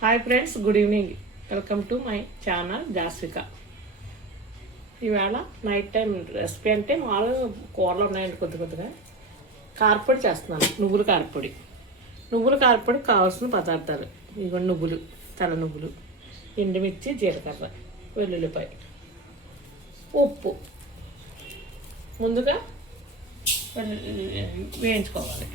Hi friends good evening welcome to my channel Jaswika ఈవేళ night time recipe అంటే మామూలుగా కూరలు ఉన్నాయండి కొద్ది కొద్దిగా. కారపొడి చేస్తున్నాను నువ్వుల కారపొడి. నువ్వుల కారపొడి కావాల్సిన పదార్థాలు ఇదిగో నువ్వులు తల నువ్వులు ఎండుమిర్చి జీలకర్ర వెల్లుల్లిపాయ ఉప్పు. ముందుగా వేయించుకోవాలి.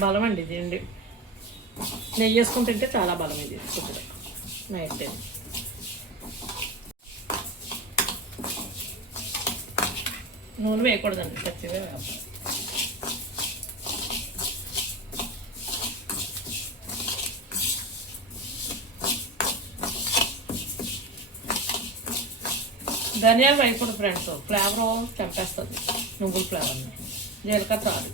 బలం అండి ఇది అండి నెయ్యి వేసుకుని తింటే చాలా బలం ఇది ఇప్పుడు నైట్ టైం. నూనె వేయకూడదండి పచ్చివే వేయాలి. ధనియాలు వేయకూడదు ఫ్రెండ్స్ ఫ్లేవర్ చంపేస్తుంది నువ్వుల ఫ్లేవర్ని జీలకర్ర రాదు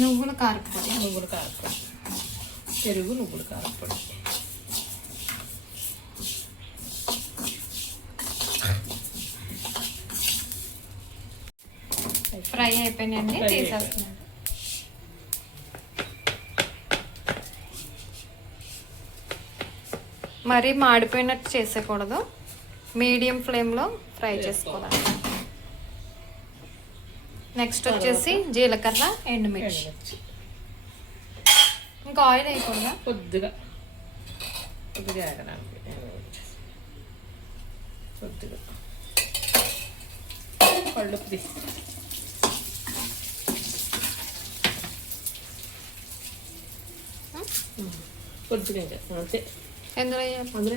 నువ్వుల కారపొడి. నువ్వుల కారపొడి. పెరుగు నువ్వుల కారపొడి. ఫ్రై అయిపోయినాయండి తీసేస్తున్నాను మరి మాడిపోయినట్టు చేసేయకూడదు మీడియం ఫ్లేమ్లో ఫ్రై చేసుకోవాలి. నెక్స్ట్ వచ్చేసి జీలకర్ర ఎండుమిర్చి ఎండుమిర్చి ఇంకా ఆయిల్ వేయకుండా కొద్దిగా కొద్దిగా ఆగడానికి కొద్దిగా పళ్ళు తీసి. కొద్దిగా ఇంకా అంతే. ఎందులో వేయాలి అందులో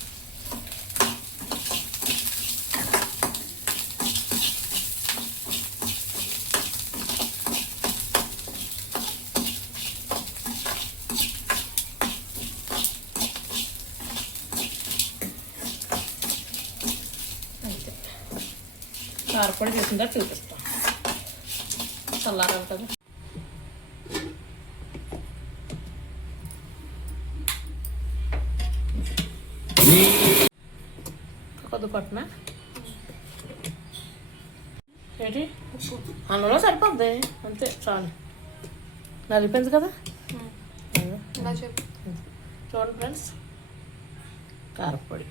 కారపొడి చేసిందా చూపిస్తాం. చల్లారాలి కదా కొద్ది కొట్టిన? ఏంటి? అందులో సరిపోద్ది. అంతే చాలు. నలిపింది కదా? చూడండి ఫ్రెండ్స్ కారపొడి.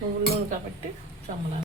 నువ్వుల నూనె కాబట్టి చమ్మలా